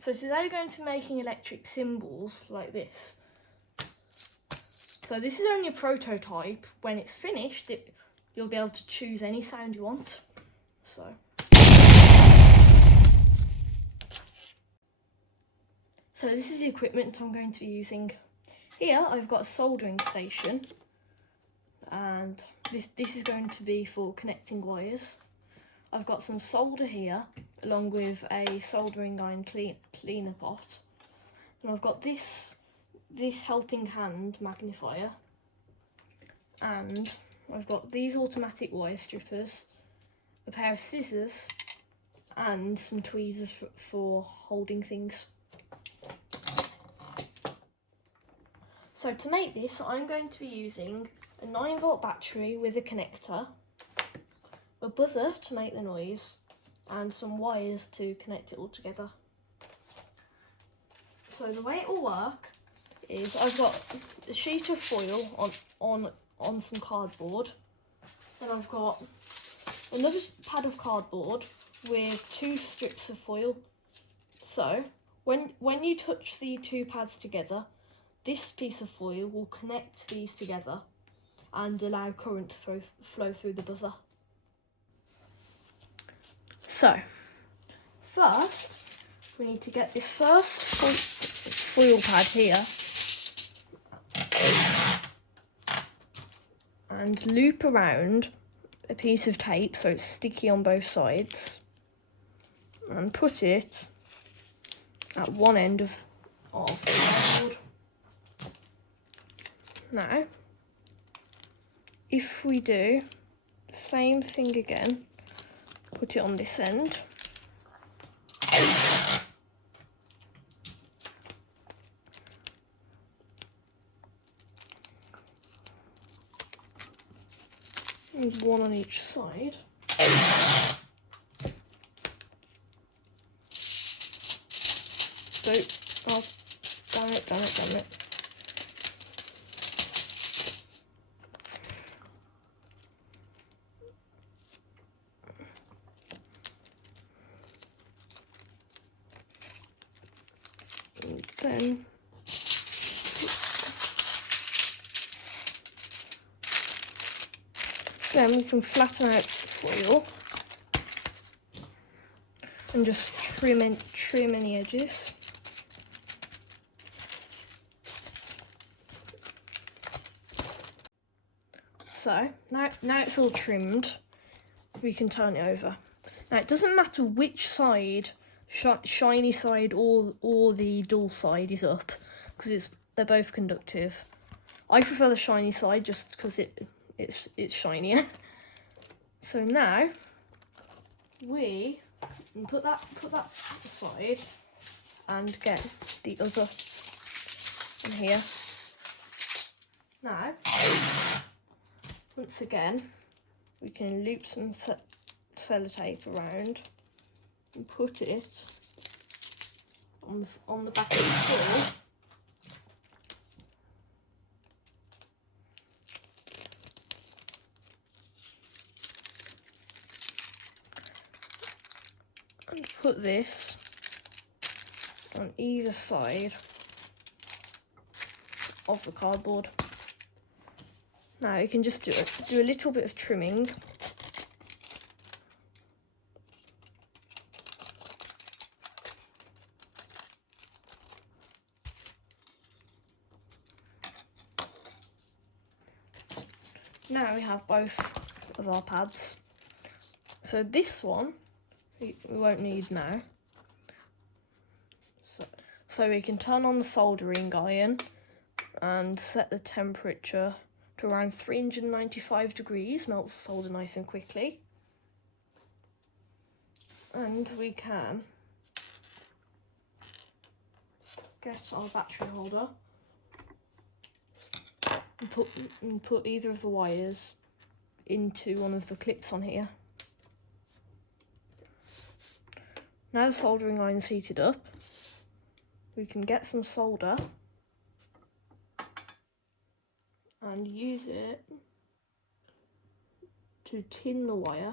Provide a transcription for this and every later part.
So today we're going to be making electric cymbals like this. So this is only a prototype. When it's finished, you'll be able to choose any sound you want. So this is the equipment I'm going to be using. Here I've got a soldering station, and this is going to be for connecting wires. I've got some solder here, along with a soldering iron cleaner pot. And I've got this helping hand magnifier. And I've got these automatic wire strippers, a pair of scissors, and some tweezers for holding things. So to make this, I'm going to be using a 9-volt battery with a connector, a buzzer to make the noise, and some wires to connect it all together. So the way it will work is I've got a sheet of foil on some cardboard. Then I've got another pad of cardboard with 2 strips of foil. So when you touch the 2 pads together, this piece of foil will connect these together and allow current to flow through the buzzer. So, first, we need to get this first foil pad here and loop around a piece of tape so it's sticky on both sides, and put it at one end of the cardboard. Now, if we do the same thing again, put it on this end. And one on each side. So, oh, damn it. Then we can flatten out the foil and just trim any edges. So now it's all trimmed, we can turn it over. Now it doesn't matter which side, shiny side or the dull side is up, because they're both conductive. I prefer the shiny side just because it's shinier. So now we can put that aside and get the other on here. Now, once again, we can loop some sellotape around and put it on the back of the floor. And put this on either side of the cardboard. Now you can just do a little bit of trimming. Now we have both of our pads. So this one we won't need now. So we can turn on the soldering iron and set the temperature to around 395 degrees, melts the solder nice and quickly. And we can get our battery holder and put either of the wires into one of the clips on here. Now the soldering iron's heated up, we can get some solder and use it to tin the wire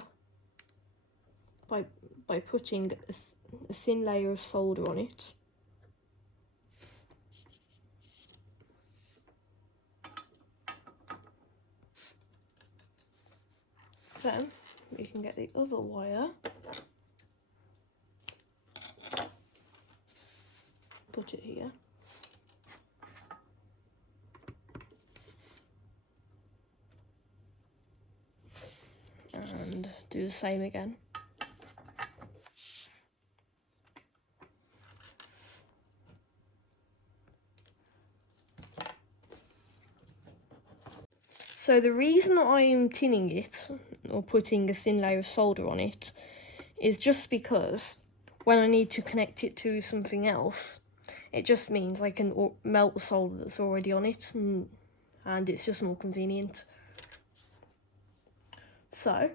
by putting a thin layer of solder on it. Then we can get the other wire, put it here, and do the same again. So the reason I'm tinning it, or putting a thin layer of solder on it, is just because when I need to connect it to something else, it just means I can melt the solder that's already on it, and it's just more convenient. So,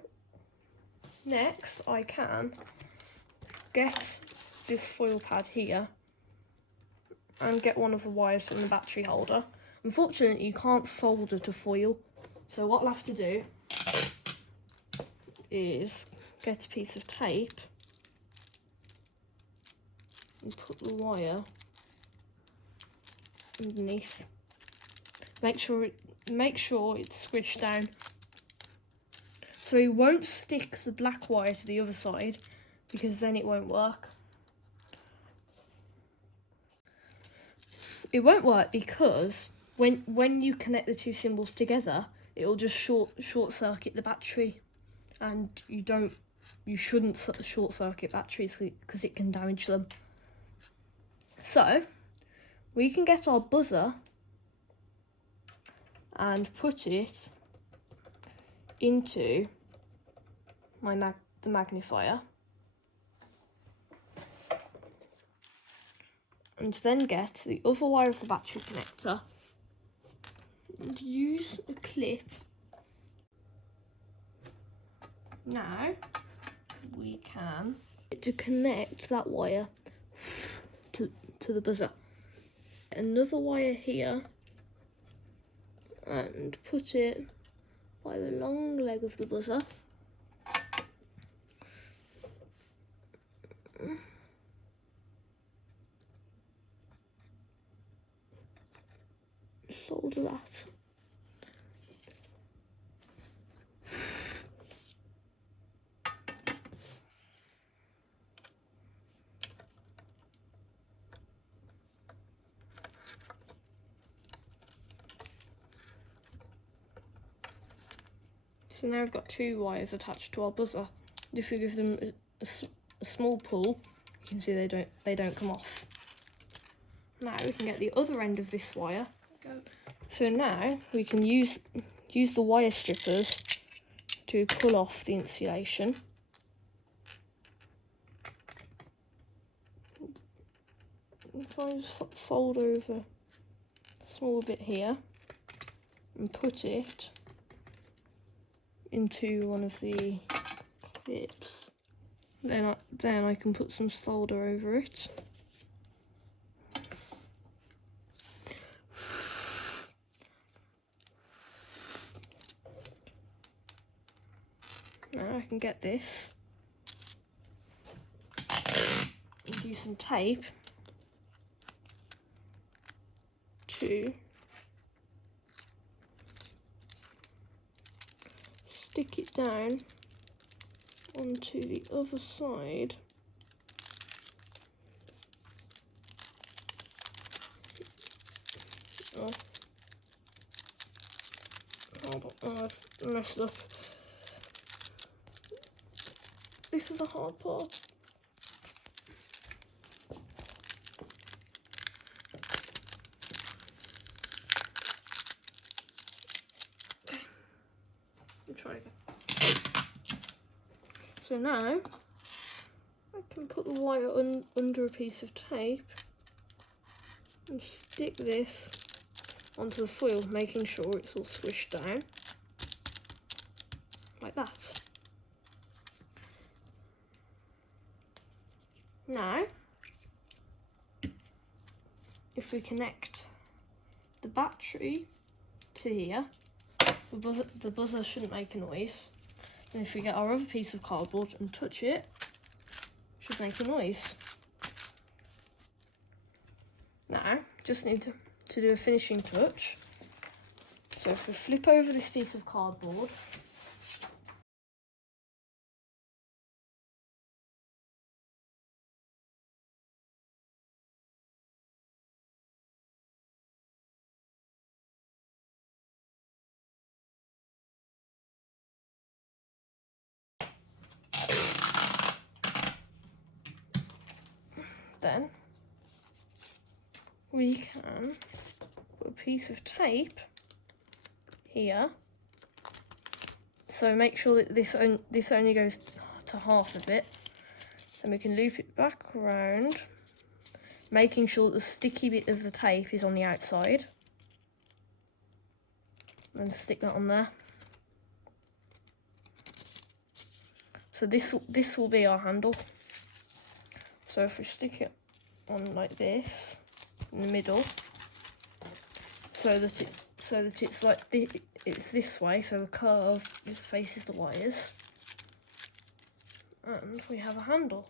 next I can get this foil pad here and get one of the wires from the battery holder. Unfortunately, you can't solder to foil, so what I'll have to do is get a piece of tape and put the wire underneath. Make sure it's squished down, so it won't stick the black wire to the other side, because then it won't work. It won't work because when you connect the two cymbals together, it'll just short circuit the battery, and you shouldn't short circuit batteries because it can damage them. So we can get our buzzer and put it into the magnifier, and then get the other wire of the battery connector and use a clip. Now we can to connect that wire to the buzzer. Another wire here and put it by the long leg of the buzzer. Solder that. So now we've got two wires attached to our buzzer. If we give them a small pull, you can see they don't come off. Now we can get the other end of this wire. So now we can use the wire strippers to pull off the insulation. If I just fold over a small bit here and put it into one of the clips, then I can put some solder over it. Now I can get this and use some tape to stick it down onto the other side. Oh, hold on, I've messed up. This is the hard part. Okay, let me try again. So now I can put the wire under a piece of tape and stick this onto the foil, making sure it's all squished down like that. Now, if we connect the battery to here, the buzzer shouldn't make a noise. And if we get our other piece of cardboard and touch it, it should make a noise. Now, just need to do a finishing touch. So if we flip over this piece of cardboard, then we can put a piece of tape here. So make sure that this only goes to half of it. Then we can loop it back around, making sure that the sticky bit of the tape is on the outside. And stick that on there. So this will be our handle. So if we stick it on like this in the middle, so that it's like it's this way, so the curve just faces the wires, and we have a handle.